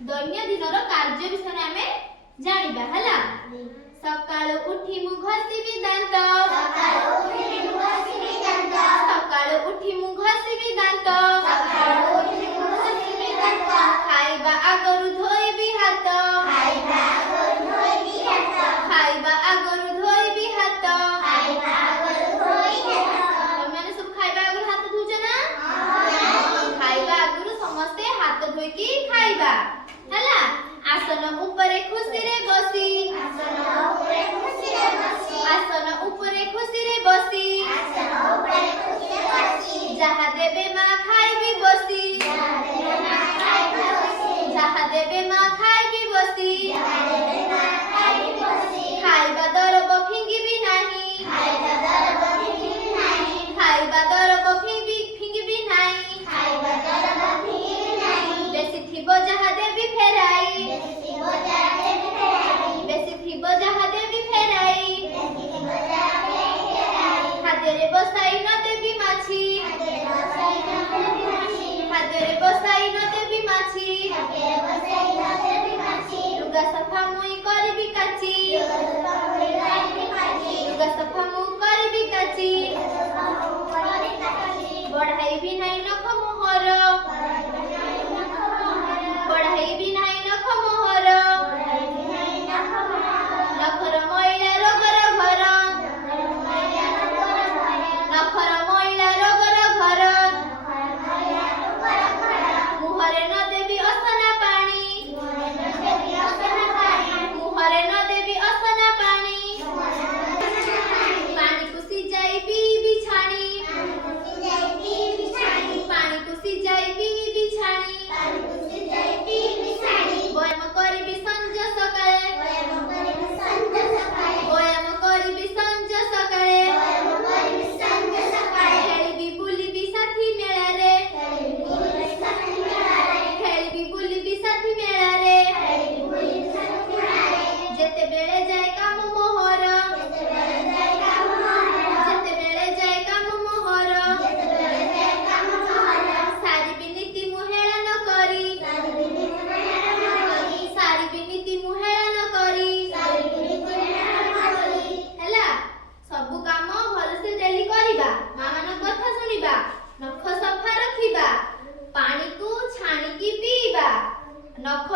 दैनन्दिन कार्य विषय आमे जानिबा हला। सकाळु उठी मु घसिबी दांत, सकाळु उठी मु घसिबी दांत, सकाळु उठी मु घसिबी दांत, सकाळु उठी मु घसिबी दांत, खाइबा आगरु धोइबी हात, खाइबा आगरु धोइबी हात, खाइबा आगरु धोइबी हात, खाइबा आगरु धोइबी हात। तमे सब खाइबा आगरु हाथ धुछ ना? हां, खाइबा आगरु समस्ते हाथ धोइकी खाइबा हला। आसन ऊपरे खुशी रे बसी, आसन ऊपरे खुशी रे बसी, आसन ऊपरे खुशी रे बसी, आसन ऊपरे खुशी रे बसी, जहा देबे मा खाइबी बसी, जहा देबे मा खाइबी बसी, जहा देबे मा खाइबी बसी, जहा देबे मा खाइबी बसी, खाइबा दरब फिंगिबी नाही, खाइबा दरब फिंगिबी नाही, खाइबा दरब फिंगिबी नाही, खाइबा दरब फिंगिबी नाही, बेसी थिबो जहा देबी फेराई, बेसी थिबो जहा देबी फेराई, बेसी थिबो जहा देबी फेराई, बेसी थिबो जहा देबी फेराई, खाद्ୟରେ बसाई न देबी माछी, खाद्ୟରେ बसाई न देबी माछी, खाद्ୟରେ बसाई न देबी माछी, खाद्ୟରେ बसाई न देबी माछी, लुगा सफा मुई करबी काची, लुगा सफा मुई करबी काची, लुगा सफा मु करबी काची, लुगा सफा मु करबी काची, बढाइबी नाही नख मोहर, बढाइबी नाही नख मोहर, बढाइबी नाही नख मोहर, नखर मैला रोगर घर, नखर मैला रोगर घर, मुहरे न देबी असना पानी, मुहरे न देबी असना पानी, पानी को सिजाइबी बिछाणी, पानी को सिजाइबी बिछाणी, बयाम करिबी संज सकाळे, बयाम करिबी संज सकाळे, खेलिबी बुलिबी साथी मेळारे, खेलिबी बुलिबी साथी मेळारे, जेतेबेळे जाय काम मोहर, जेतेबेळे जाय काम मोहर, सारिबी नीति मुहेळा न करी, सारिबी नीति मुहेळा न करी ହେଲା। ସବୁ କାମ ଭଲସେ ଡେଲି କରିବା, ମାମାନଙ୍କ କଥା ଶୁଣିବା, ନଖ ସଫା ରଖିବା, ପାଣିକୁ ଛାଣିକି ପିଇବା, ନଖ